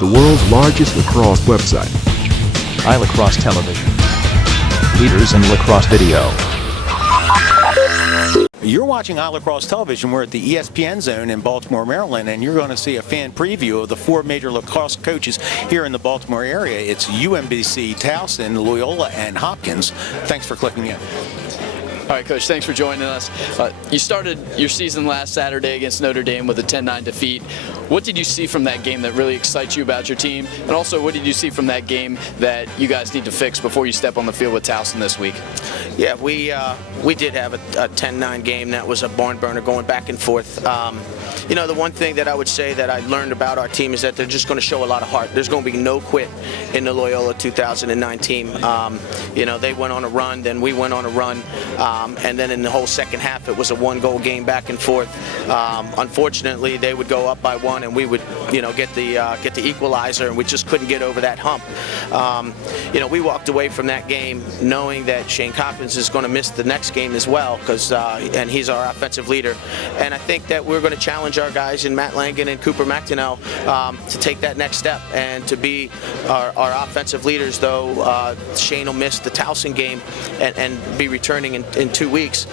the world's largest lacrosse website. iLacrosse Television. Leaders in lacrosse video. You're watching iLacrosse Television. We're at the ESPN Zone in Baltimore, Maryland, and you're going to see a fan preview of the four major lacrosse coaches here in the Baltimore area. It's UMBC, Towson, Loyola, and Hopkins. Thanks for clicking in. All right, Coach, thanks for joining us. You started your season last Saturday against Notre Dame with a 10-9 defeat. What did you see from that game that really excites you about your team? And also, what did you see from that game that you guys need to fix before you step on the field with Towson this week? Yeah, we did have a 10-9 game. That was a barn burner going back and forth. You know, the one thing that I would say that I learned about our team is that they're just going to show a lot of heart. There's going to be no quit in the Loyola 2009 team. You know, they went on a run, then we went on a run, and then in the whole second half, it was a one-goal game back and forth. Unfortunately, they would go up by one, and we would, you know, get the equalizer, and we just couldn't get over that hump. You know, we walked away from that game knowing that Shane Coppins is going to miss the next game as well, and he's our offensive leader. And I think that we're going to challenge our guys in Matt Langen and Cooper McDonnell to take that next step and to be our offensive leaders, though Shane will miss the Towson game and be returning in 2 weeks.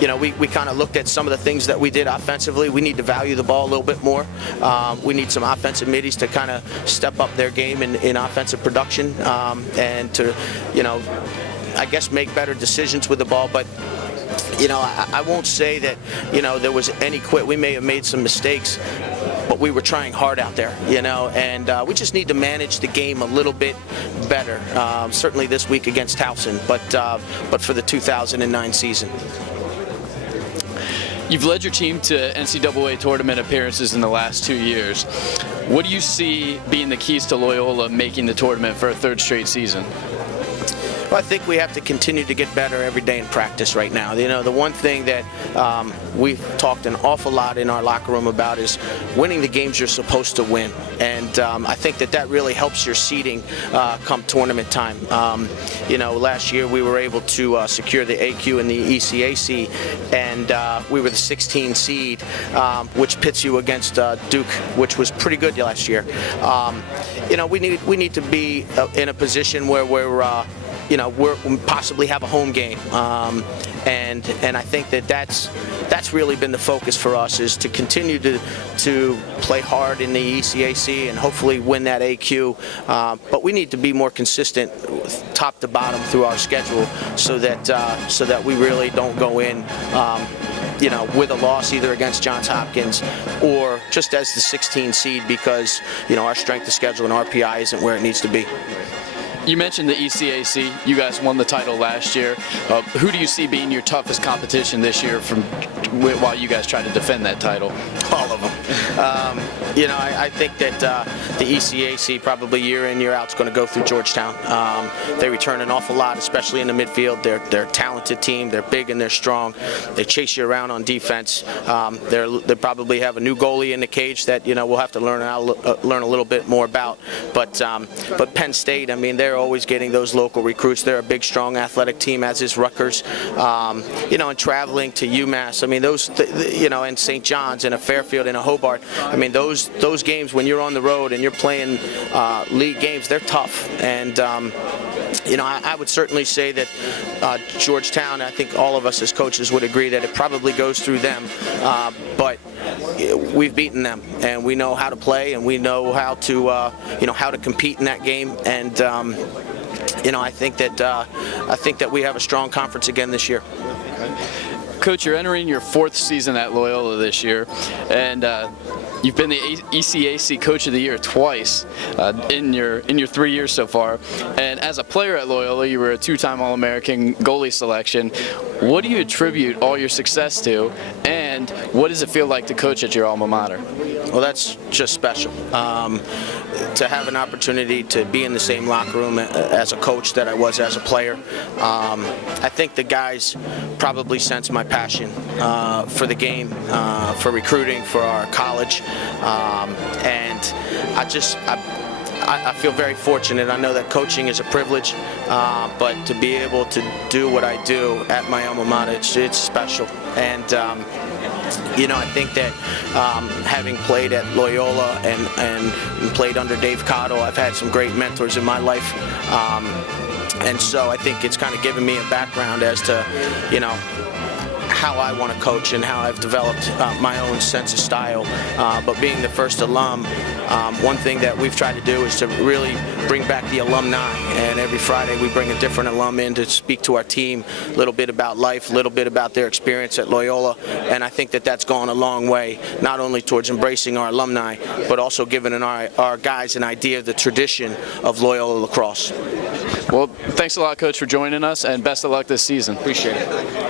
You know, we kind of looked at some of the things that we did offensively. We need to value the ball a little bit more. We need some offensive middies to kind of step up their game in offensive production and to, you know, I guess make better decisions with the ball. But you know, I won't say that, you know, there was any quit. We may have made some mistakes, but we were trying hard out there, you know, and we just need to manage the game a little bit better. Certainly this week against Towson, but for the 2009 season. You've led your team to NCAA tournament appearances in the last 2 years. What do you see being the keys to Loyola making the tournament for a third straight season? Well, I think we have to continue to get better every day in practice right now. You know, the one thing that we've talked an awful lot in our locker room about is winning the games you're supposed to win. And I think that really helps your seeding come tournament time. You know, last year we were able to secure the AQ and the ECAC, and we were the 16 seed, which pits you against Duke, which was pretty good last year. You know, we need to be in a position where we're you know, we possibly have a home game, and I think that's really been the focus for us, is to continue to play hard in the ECAC and hopefully win that AQ. But we need to be more consistent, top to bottom, through our schedule, so that we really don't go in, you know, with a loss either against Johns Hopkins or just as the 16 seed, because, you know, our strength of schedule and RPI isn't where it needs to be. You mentioned the ECAC. You guys won the title last year. Who do you see being your toughest competition this year while you guys try to defend that title? All of them. You know, I think that the ECAC probably year in, year out is going to go through Georgetown. They return an awful lot, especially in the midfield. They're a talented team. They're big and they're strong. They chase you around on defense. They probably have a new goalie in the cage that, you know, we'll have to learn a little bit more about. But Penn State, I mean, they're always getting those local recruits. They're a big, strong, athletic team, as is Rutgers. You know, and traveling to UMass, I mean, you know, and St. John's and a Fairfield and a Hobart. I mean, those games when you're on the road and you're playing league games, they're tough. And you know, I would certainly say that Georgetown, I think all of us as coaches would agree that it probably goes through them. But we've beaten them, and we know how to play, and we know how to, you know, how to compete in that game. And you know, I think that we have a strong conference again this year. Coach, you're entering your 4th season at Loyola this year, and you've been the ECAC Coach of the Year twice in your 3 years so far. And as a player at Loyola, you were a 2-time All-American goalie selection. What do you attribute all your success to, and what does it feel like to coach at your alma mater? Well, that's just special. To have an opportunity to be in the same locker room as a coach that I was as a player. I think the guys probably sense my passion for the game, for recruiting, for our college, and I feel very fortunate. I know that coaching is a privilege, but to be able to do what I do at my alma mater, it's special. And I think that having played at Loyola and played under Dave Cottle, I've had some great mentors in my life. And so I think it's kind of given me a background as to, how I want to coach and how I've developed my own sense of style. But being the first alum, one thing that we've tried to do is to really bring back the alumni. And every Friday we bring a different alum in to speak to our team, a little bit about life, a little bit about their experience at Loyola. And I think that that's gone a long way, not only towards embracing our alumni, but also giving our guys an idea of the tradition of Loyola lacrosse. Well, thanks a lot, Coach, for joining us, and best of luck this season. Appreciate it.